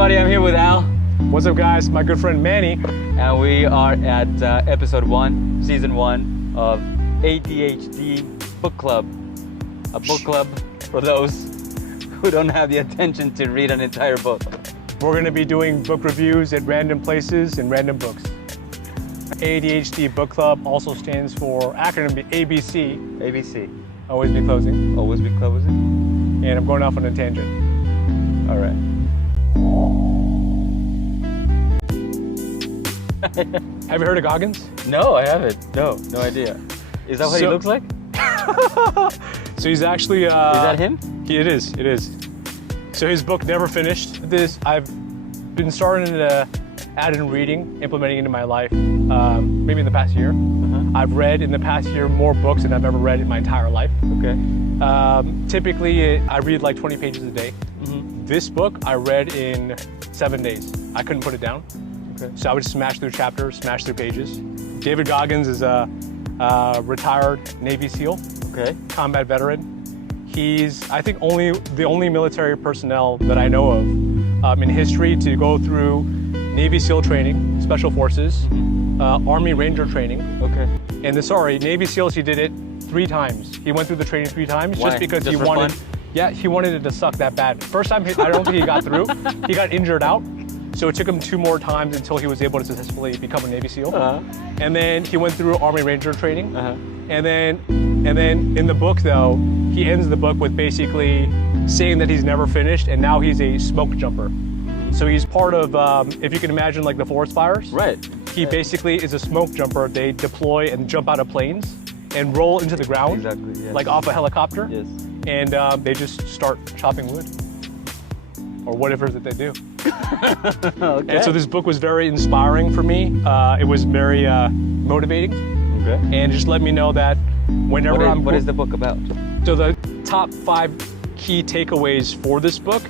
everybody, I'm here with Al. What's up, guys? My good friend Manny. And we are at episode 1, season 1 of ADHD Book Club. A book club for those who don't have the attention to read an entire book. We're going to be doing book reviews at random places and random books. ADHD Book Club also stands for acronym ABC. ABC. Always be closing. Always be closing. And I'm going off on a tangent. All right. Have you heard of Goggins? No, I haven't. No idea. Is that what he looks like? So he's actually... is that him? It is. So his book never finished. I've been starting to add in reading, implementing into my life, maybe in the past year. I've read in the past year more books than I've ever read in my entire life. Okay. Typically, I read like 20 pages a day. This book I read in 7 days. I couldn't put it down. Okay. So I would smash through chapters, smash through pages. David Goggins is a retired Navy SEAL, Okay. combat veteran. He's, I think, the only military personnel that I know of in history to go through Navy SEAL training, Special Forces, Army Ranger training. Okay. And Navy SEALs, he did it 3 times. He went through the training 3 times. Why? Just because Just he for wanted. fun? Yeah, he wanted it to suck that bad. First time, I don't think he got through. He got injured out. So it took him 2 more times until he was able to successfully become a Navy SEAL. And then he went through Army Ranger training. And then in the book, though, he ends the book with basically saying that he's never finished, and now he's a smoke jumper. So he's part of, if you can imagine, like the forest fires. Right. He basically is a smoke jumper. They deploy and jump out of planes and roll into the ground, Exactly. Yes. like off a helicopter. Yes. And they just start chopping wood or whatever that they do. Okay. And so this book was very inspiring for me. It was very motivating, Okay. and just let me know that whenever What is the book about? So the top 5 key takeaways for this book.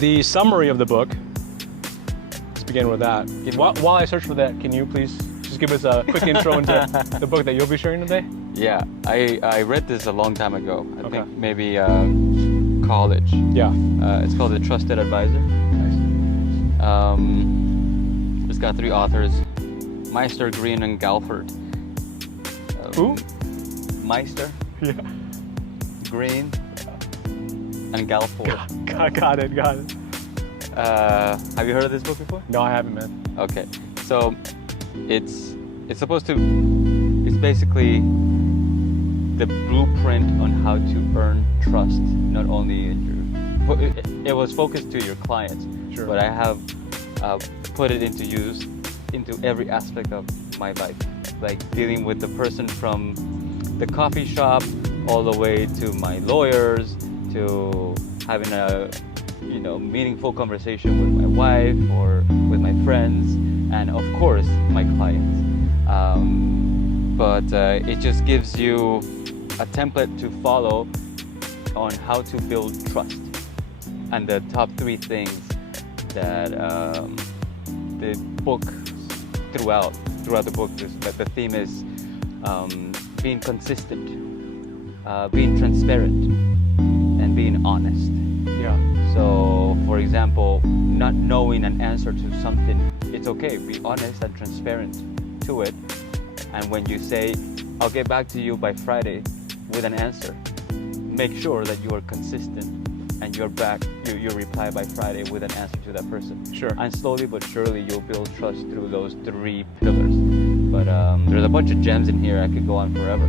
The summary of the book. Let's begin with that. While I search for that, can you please just give us a quick intro into the book that you'll be sharing today? Yeah, I read this a long time ago. I Okay. think maybe college. Yeah. It's called The Trusted Advisor. Nice. It's got 3 authors, Maister, Green, and Galford. Who? Maister, Yeah. Green, and Galford. Got it. Have you heard of this book before? No, I haven't, man. Okay, so it's basically the blueprint on how to earn trust, not only in it was focused to your clients, Sure. but I have put it into use into every aspect of my life, like dealing with the person from the coffee shop all the way to my lawyers, to having a meaningful conversation with my wife or with my friends, and of course my clients. But it just gives you a template to follow on how to build trust, and the top 3 things that the book throughout the book is that the theme is being consistent, being transparent, and being honest. Yeah. So, for example, not knowing an answer to something, it's okay. Be honest and transparent to it. And when you say, I'll get back to you by Friday with an answer, make sure that you are consistent and you reply by Friday with an answer to that person. Sure. And slowly but surely you'll build trust through those 3 pillars. But there's a bunch of gems in here. I could go on forever.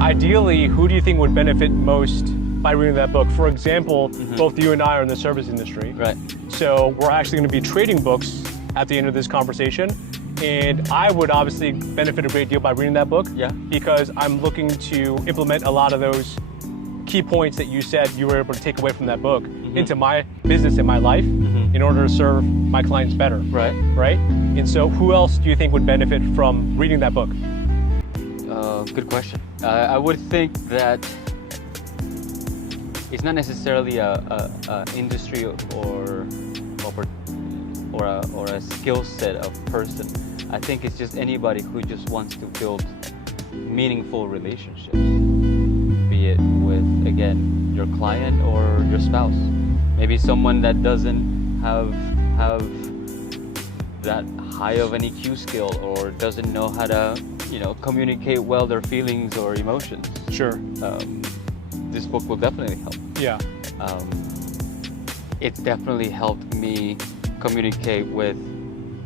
Ideally, who do you think would benefit most by reading that book? For example, both you and I are in the service industry. Right. So we're actually going to be trading books at the end of this conversation. And I would obviously benefit a great deal by reading that book. Yeah. Because I'm looking to implement a lot of those key points that you said you were able to take away from that book into my business and my life in order to serve my clients better. Right. Right? And so who else do you think would benefit from reading that book? Good question. I would think that it's not necessarily a industry or a skill set of person. I think it's just anybody who just wants to build meaningful relationships, be it with, again, your client or your spouse. Maybe someone that doesn't have that high of an EQ skill, or doesn't know how to, communicate well their feelings or emotions. Sure. This book will definitely help. Yeah. It definitely helped me communicate with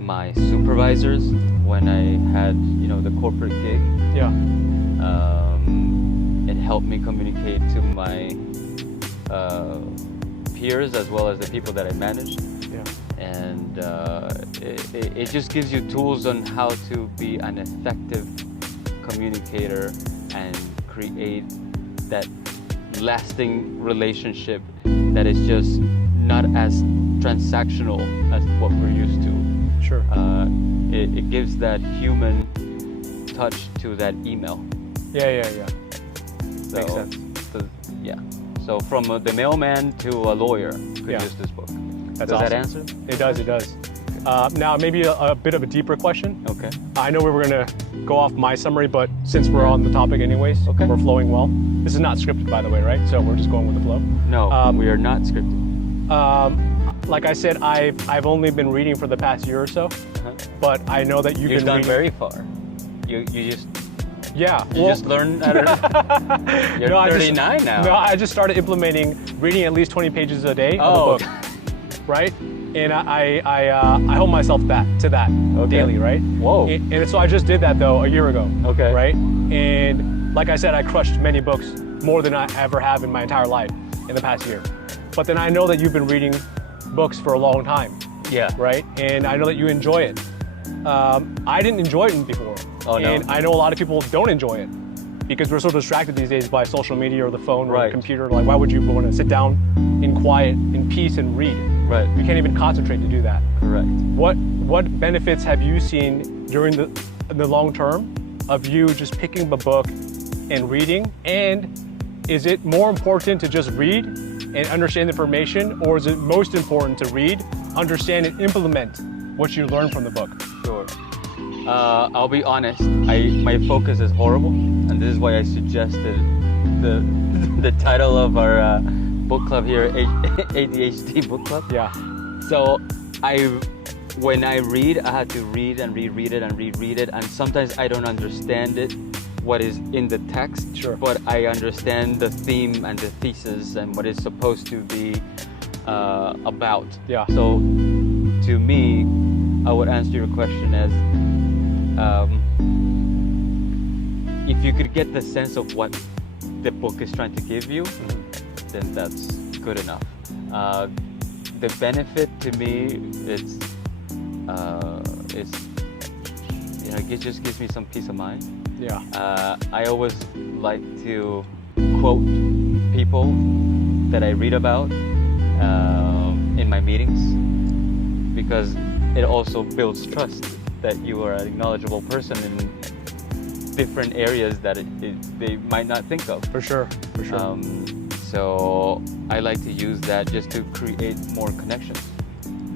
my supervisors when I had, the corporate gig. Yeah. It helped me communicate to my peers as well as the people that I managed. Yeah. And it just gives you tools on how to be an effective communicator and create that lasting relationship that is just not as transactional as what we're used to. Sure. It gives that human touch to that email. Yeah. So, Makes sense. Yeah. So from the mailman to a lawyer could Yeah. use this book. That's Does awesome. that answer? It does. Now, maybe a bit of a deeper question. Okay. I know we were going to go off my summary, but since we're on the topic anyways, Okay. we're flowing well. This is not scripted, by the way, right? So we're just going with the flow. No, we are not scripted. Like I said, I've only been reading for the past year or so, but I know that you've You've been gone reading. very far. You just Yeah. just learned at You're No, 39 now. No, I just started implementing reading at least 20 pages a day of a Oh, book, right? And I hold myself to that Okay. daily, right? Whoa. And so I just did that though a year ago. Okay. Right? And like I said, I crushed many books, more than I ever have in my entire life in the past year. But then I know that you've been reading books for a long time, Yeah. right? And I know that you enjoy it. I didn't enjoy it before. Oh, no? And I know a lot of people don't enjoy it because we're so distracted these days by social media or the phone or the Right. computer. Like, why would you want to sit down in quiet, in peace, and read? Right. You can't even concentrate to do that. Correct. What benefits have you seen during the long term of you just picking up a book and reading? And is it more important to just read and understand the information, or is it most important to read, understand, and implement what you learn from the book? Sure. I'll be honest. My focus is horrible, and this is why I suggested the title of our book club here, ADHD book club. Yeah. So when I read, I had to read and reread it and reread it, and sometimes I don't understand it, what is in the text. Sure. But I understand the theme and the thesis and what it's supposed to be about. Yeah. So to me, I would answer your question as if you could get the sense of what the book is trying to give you, then that's good enough. The benefit to me, it just gives me some peace of mind. Yeah. I always like to quote people that I read about in my meetings, because it also builds trust that you are a knowledgeable person in different areas that they might not think of. For sure. So I like to use that just to create more connections.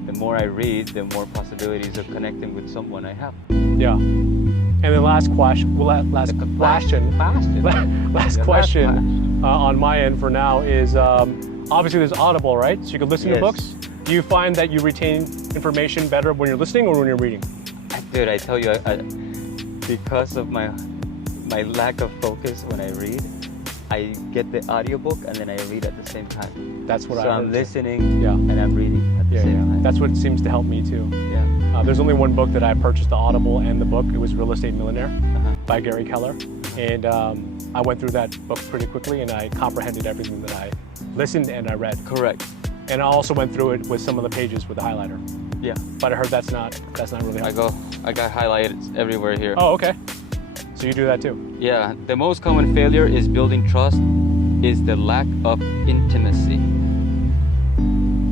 The more I read, the more possibilities of connecting with someone I have. Yeah. And then last question on my end for now is obviously there's Audible, right? So you can listen to Yes. books. Do you find that you retain information better when you're listening or when you're reading? Dude, I tell you, because of my lack of focus when I read, I get the audiobook and then I read at the same time. That's what I So heard I'm too. listening Yeah. and I'm reading at the Yeah, same yeah. time. That's what seems to help me too. Yeah. There's only one book that I purchased, the Audible and the book. It was Real Estate Millionaire Uh-huh. by Gary Keller. And I went through that book pretty quickly and I comprehended everything that I listened and I read. Correct. And I also went through it with some of the pages with the highlighter. Yeah. But I heard that's not really helpful. I got highlighted everywhere here. Oh, okay. So you do that too? Yeah. The most common failure is building trust is the lack of intimacy.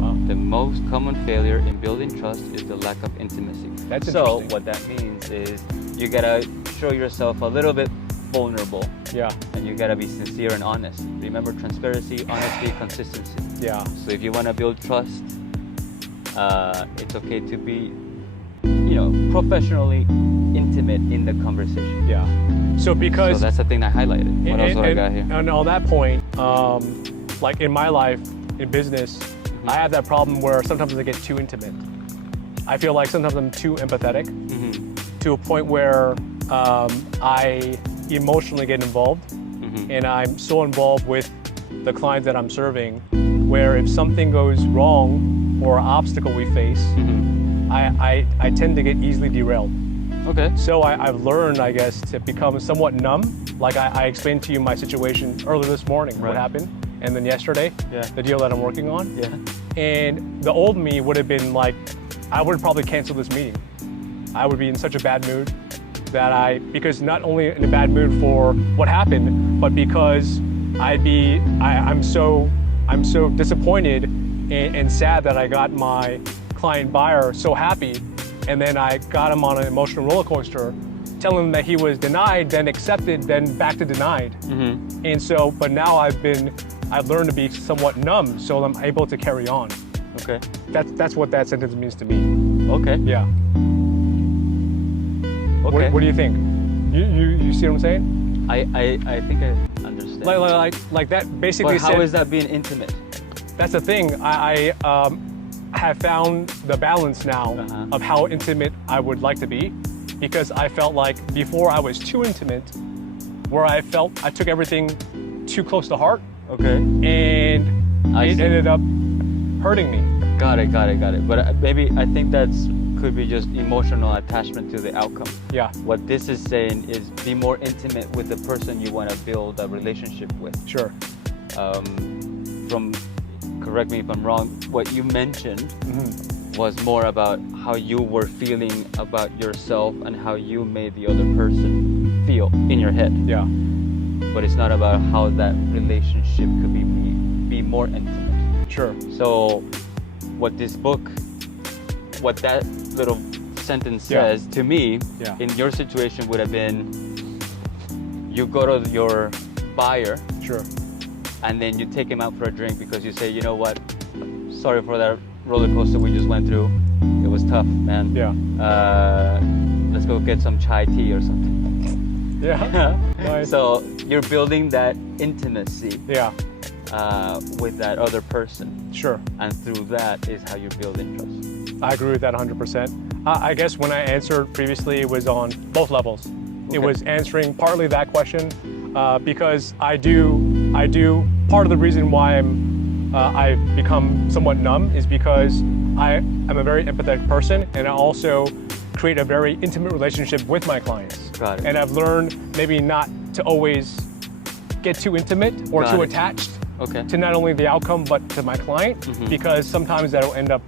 Wow. The most common failure in building trust is the lack of intimacy. That's So interesting. what that means is you gotta show yourself a little bit vulnerable, Yeah. and you gotta be sincere and honest. Remember, transparency, honesty, consistency. Yeah. So if you wanna build trust, it's okay to be, professionally intimate in the conversation. Yeah. So So because that's the thing I highlighted. What else do I got here? And on that point, like in my life, in business, I have that problem where sometimes I get too intimate. I feel like sometimes I'm too empathetic to a point where I emotionally get involved, and I'm so involved with the clients that I'm serving, where if something goes wrong or an obstacle we face, I tend to get easily derailed. Okay. So I've learned, I guess, to become somewhat numb. Like I explained to you my situation earlier this morning, what happened, and then yesterday, the deal that I'm working on. Yeah. And the old me would have been like, I would probably cancel this meeting. I would be in such a bad mood that because not only in a bad mood for what happened, but because I'm so disappointed and sad that I got my client buyer so happy, and then I got him on an emotional roller coaster, telling him that he was denied, then accepted, then back to denied. And so, but now I've learned to be somewhat numb, so I'm able to carry on. Okay. That's what that sentence means to me. Okay. Yeah. Okay. What do you think? You see what I'm saying? I think I understand. Like that basically. But how is that being intimate? That's the thing. I have found the balance now of how intimate I would like to be, because I felt like before I was too intimate, where I felt I took everything too close to heart. Okay. And it ended up hurting me. Got it. But maybe I think could be just emotional attachment to the outcome. Yeah. What this is saying is be more intimate with the person you want to build a relationship with. Sure. Correct me if I'm wrong, what you mentioned was more about how you were feeling about yourself and how you made the other person feel in your head. Yeah. But it's not about how that relationship could be more intimate. Sure. So what that little sentence says to me, in your situation would have been, you go to your buyer. Sure. And then you take him out for a drink because you say, you know what, sorry for that roller coaster we just went through. It was tough, man. Yeah. Let's go get some chai tea or something. Yeah. Nice. So you're building that intimacy. Yeah. With that other person. Sure. And through that is how you're building trust. I agree with that 100%. I guess when I answered previously, it was on both levels. Okay. It was answering partly that question because I do. Part of the reason why I've become somewhat numb is because I am a very empathetic person, and I also create a very intimate relationship with my clients. Got it. And I've learned maybe not to always get too intimate or too attached to not only the outcome but to my client, because sometimes that'll end up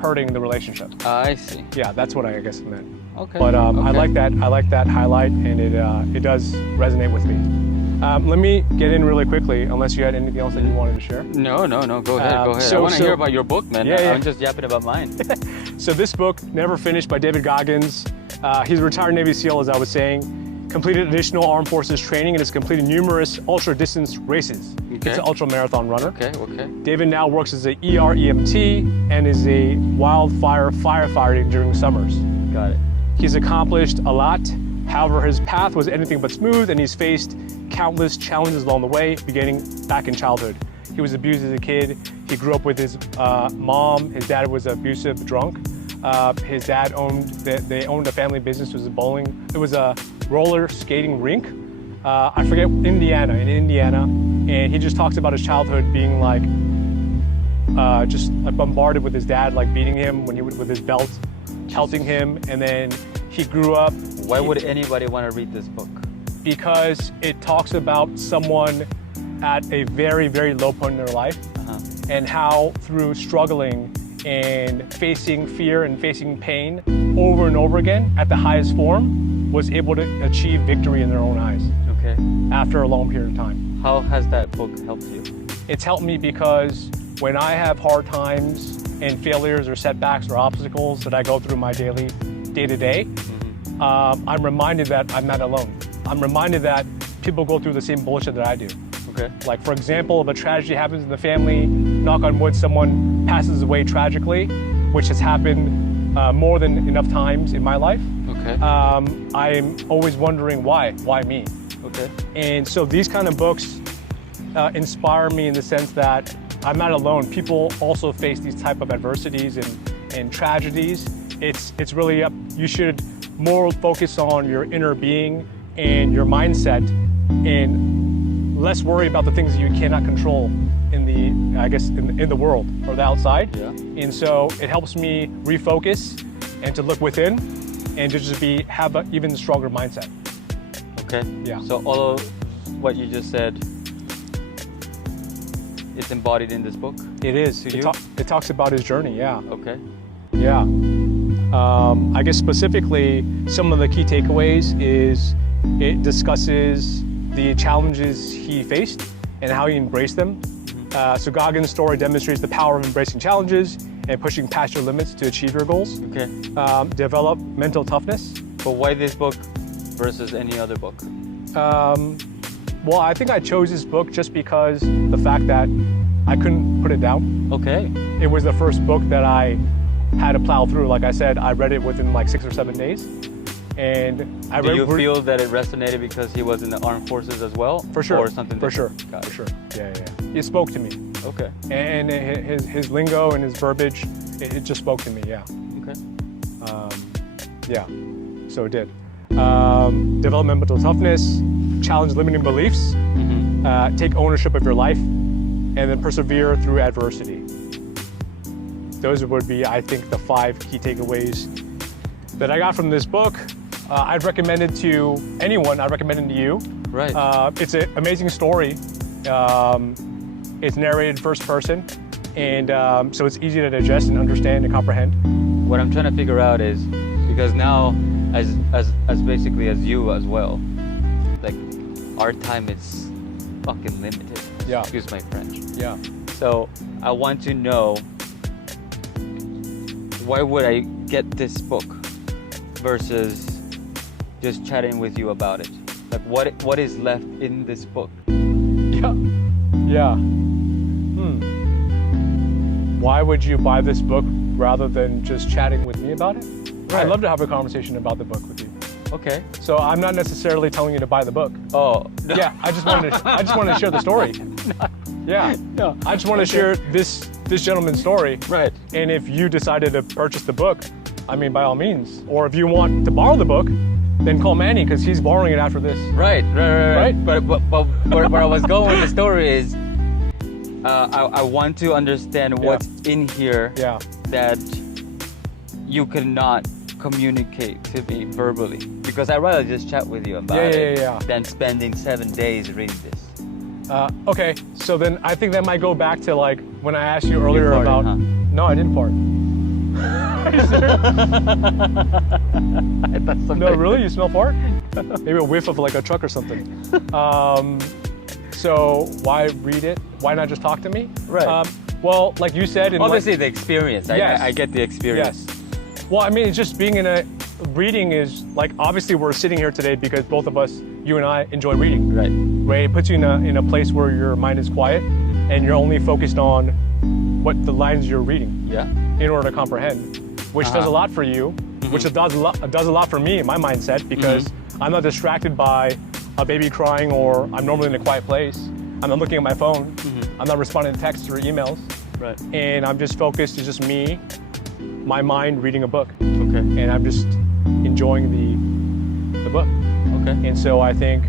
hurting the relationship. I see. Yeah, that's what I guess meant. Okay. But I like that highlight, and it does resonate with me. Let me get in really quickly, unless you had anything else that you wanted to share. No, go ahead. I want to hear about your book, man. I'm just yapping about mine. So this book, Never Finished by David Goggins, he's a retired Navy SEAL, as I was saying, completed additional armed forces training and has completed numerous ultra-distance races. Okay. He's an ultra-marathon runner. Okay. David now works as an ER EMT and is a wildfire firefighter during summers. Got it. He's accomplished a lot. However, his path was anything but smooth, and he's faced countless challenges along the way, beginning back in childhood. He was abused as a kid. He grew up with his mom. His dad was an abusive drunk. His dad owned a family business. It was a roller skating rink. I forget, in Indiana, and he just talks about his childhood being like just bombarded with his dad, like beating him with his belt, pelting him, and then he grew up. Why would anybody want to read this book? Because it talks about someone at a very, very low point in their life, and how through struggling and facing fear and facing pain over and over again at the highest form, was able to achieve victory in their own eyes. Okay. After a long period of time. How has that book helped you? It's helped me because when I have hard times and failures or setbacks or obstacles that I go through my day-to-day, I'm reminded that I'm not alone. I'm reminded that people go through the same bullshit that I do. Okay. Like, for example, if a tragedy happens in the family, knock on wood, someone passes away tragically, which has happened more than enough times in my life. Okay. I'm always wondering why me? Okay. And so these kind of books inspire me in the sense that I'm not alone. People also face these type of adversities and tragedies. It's really up. You should more focus on your inner being and your mindset, and less worry about the things that you cannot control in the world or the outside. Yeah. And so it helps me refocus and to look within and to just have an even stronger mindset. Okay. Yeah. So all of what you just said, it's embodied in this book? It is. It talks about his journey, yeah. Okay. Yeah. I guess specifically, some of the key takeaways is it discusses the challenges he faced and how he embraced them. So Goggins' story demonstrates the power of embracing challenges and pushing past your limits to achieve your goals. Okay. Develop mental toughness. But why this book versus any other book? Well, I think I chose this book just because the fact that I couldn't put it down. Okay. It was the first book that I had to plow through. Like I said, I read it within like 6 or 7 days. And I Do you feel that it resonated because he was in the armed forces as well? For sure. Or something For sure. different? Got it. For sure. Yeah. It spoke to me. Okay. And his lingo and his verbiage, it just spoke to me, yeah. Okay. Yeah, so it did. Develop mental toughness, challenge limiting beliefs, take ownership of your life, and then persevere through adversity. Those would be, I think, the 5 key takeaways that I got from this book. I'd recommend it to anyone. I'd recommend it to you. Right. It's an amazing story. It's narrated first person, and so it's easy to digest and understand and comprehend. What I'm trying to figure out is, because now, as basically as you as well, like our time is fucking limited. Yeah. Excuse my French. Yeah. So I want to know, why would I get this book versus just chatting with you about it? Like what is left in this book? Yeah. Why would you buy this book rather than just chatting with me about it? Right. I'd love to have a conversation about the book with you. Okay. So I'm not necessarily telling you to buy the book. Oh. No. Yeah, I just wanted to share the story. Yeah. No. I just want to share this gentleman's story. Right. And if you decided to purchase the book, I mean, by all means. Or if you want to borrow the book, then call Manny because he's borrowing it after this. Right. But where I was going with the story is, I want to understand what's in here that you cannot communicate to me verbally, because I'd rather just chat with you about it than spending 7 days reading this. Okay, so then I think that might go back to like when I asked you earlier farted, about. huh? No, I didn't fart. No, really? You smell fart? Maybe a whiff of like a truck or something. So why read it? Why not just talk to me? Right. Well, like you said, obviously the experience. Yes. I get the experience. Yes. Well, I mean, it's just being in a reading is like, obviously we're sitting here today because both of us, you and I, enjoy reading. Right. Right. It puts you in a place where your mind is quiet and you're only focused on what the lines you're reading. Yeah. In order to comprehend, which does a lot for you, which does a lot for me in my mindset, because I'm not distracted by a baby crying, or I'm normally in a quiet place. I'm not looking at my phone. I'm not responding to texts or emails. Right. And I'm just focused. It's just me, my mind reading a book. Okay. And I'm just enjoying the book. Okay. And so I think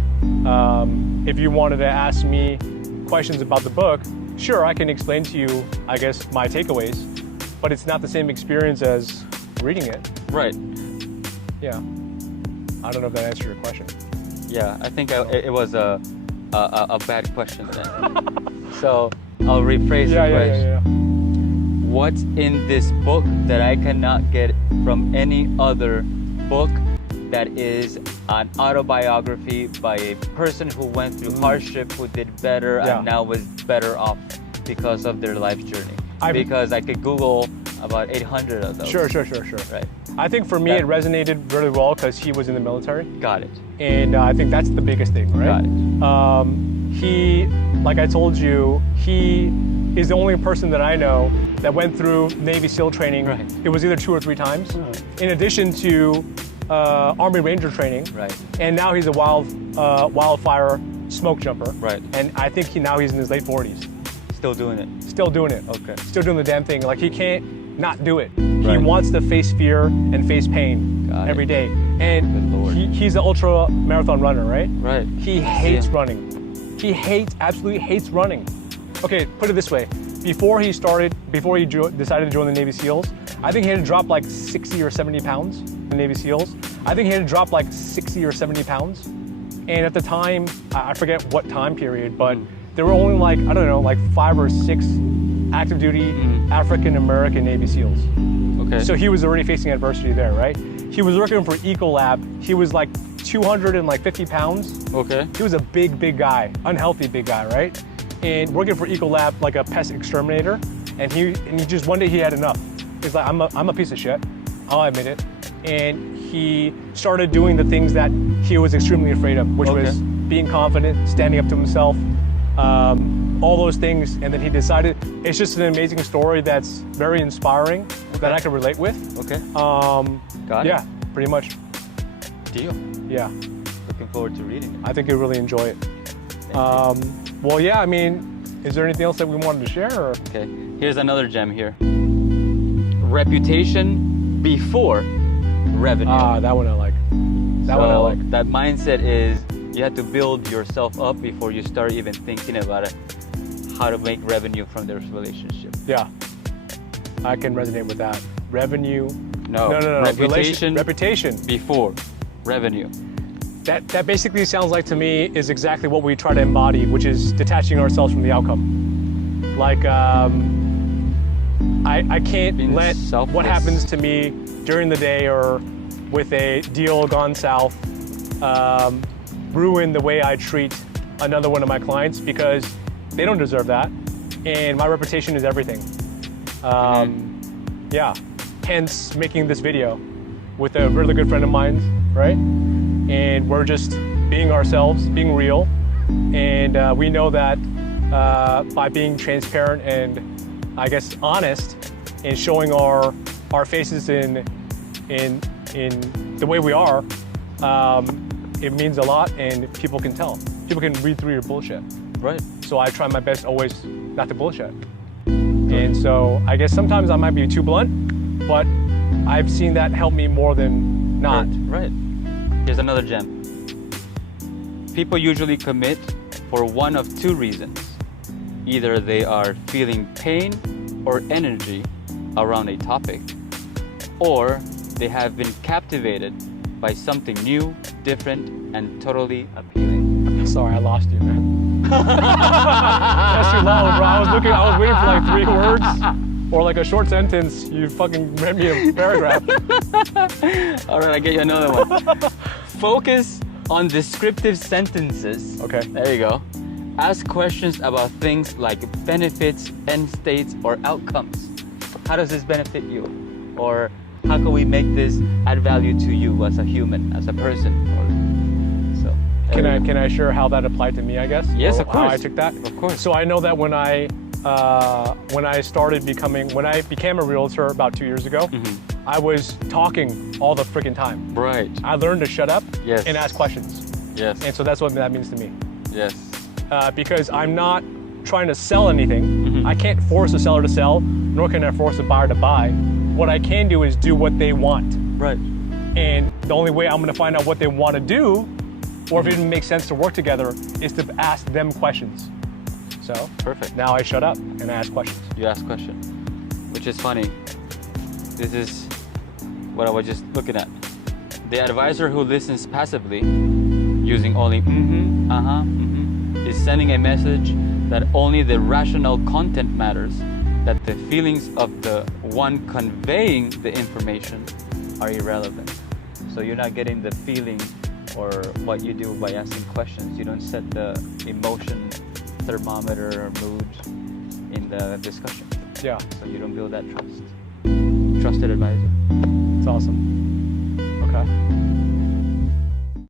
if you wanted to ask me questions about the book, sure, I can explain to you, I guess, my takeaways, but it's not the same experience as reading it. Right. Yeah. I don't know if that answered your question. Yeah, I think it was a bad question then. So I'll rephrase the question. Yeah. What's in this book that I cannot get from any other book that is an autobiography by a person who went through hardship, who did better, and now was better off because of their life journey? Because I could Google about 800 of those. Sure. Right. I think for me it resonated really well because he was in the military. Got it. And I think that's the biggest thing, right? Got it. He, like I told you, he is the only person that I know that went through Navy SEAL training. Right. It was either 2 or 3 times, in addition to Army Ranger training. Right. And now he's a wildfire smoke jumper. Right. And I think he's in his late 40s. Still doing it. Still doing it. Okay. Still doing the damn thing. Like he can't not do it. He Right. wants to face fear and face pain Got it. every day. Good And Lord. he's an ultra marathon runner, right? Right. He hates Yeah. running. He absolutely hates running. Okay, put it this way. Before he decided to join the Navy SEALs, I think he had to drop like 60 or 70 pounds in the Navy SEALs. I think he had to drop like 60 or 70 pounds. And at the time, I forget what time period, but there were only like, I don't know, like 5 or 6 active duty African American Navy SEALs. Okay. So he was already facing adversity there, right? He was working for Ecolab. He was like 250 pounds. Okay. He was a big guy, unhealthy big guy, right? And working for Ecolab like a pest exterminator. And he just one day he had enough. He's like, I'm a piece of shit. I'll admit it. And he started doing the things that he was extremely afraid of, which was being confident, standing up to himself, all those things. And then he decided, it's just an amazing story that's very inspiring that I can relate with. Okay. Got it. Yeah, pretty much. Deal. Yeah. Looking forward to reading it. I think you'll really enjoy it. Thank you. Well, yeah, I mean, is there anything else that we wanted to share? Or? Okay. Here's another gem here. Reputation before revenue. That one I like. That one I like. That mindset is you have to build yourself up before you start even thinking about it, how to make revenue from this relationship. Yeah, I can resonate with that. Revenue. No. Reputation. Before revenue. That basically sounds like to me is exactly what we try to embody, which is detaching ourselves from the outcome. Like, I can't Being let selfless. what happens to me during the day or with a deal gone south ruin the way I treat another one of my clients, because they don't deserve that. And my reputation is everything. Yeah, hence making this video with a really good friend of mine, right? And we're just being ourselves, being real. And we know that by being transparent and I guess honest and showing our faces in the way we are, it means a lot and people can tell. People can read through your bullshit. Right. So I try my best always not to bullshit. And so I guess sometimes I might be too blunt, but I've seen that help me more than not. Right. Here's another gem. People usually commit for one of two reasons. Either they are feeling pain or energy around a topic, or they have been captivated by something new, different, and totally appealing. Sorry, I lost you, man. That's too long, bro. I was waiting for like 3 words or like a short sentence. You fucking read me a paragraph. All right, I get you another one. Focus on descriptive sentences. Okay. There you go. Ask questions about things like benefits, end states, or outcomes. How does this benefit you? Or how can we make this add value to you as a human, as a person? Can I share how that applied to me, I guess? Yes, Or of course. How I took that? Of course. So I know that when I became a realtor about 2 years ago, I was talking all the freaking time. Right. I learned to shut up Yes. and ask questions. Yes. And so that's what that means to me. Yes. Because I'm not trying to sell anything. I can't force a seller to sell, nor can I force a buyer to buy. What I can do is do what they want. Right. And the only way I'm gonna find out what they wanna do, or if it even makes sense to work together, is to ask them questions. So, Perfect. now I shut up and I ask questions. You ask question, which is funny. This is what I was just looking at. The advisor who listens passively, using only is sending a message that only the rational content matters, that the feelings of the one conveying the information are irrelevant. So you're not getting the feeling or what you do by asking questions. You don't set the emotion thermometer or mood in the discussion. Yeah, So you don't build that trust. Trusted advisor. it's awesome. Okay.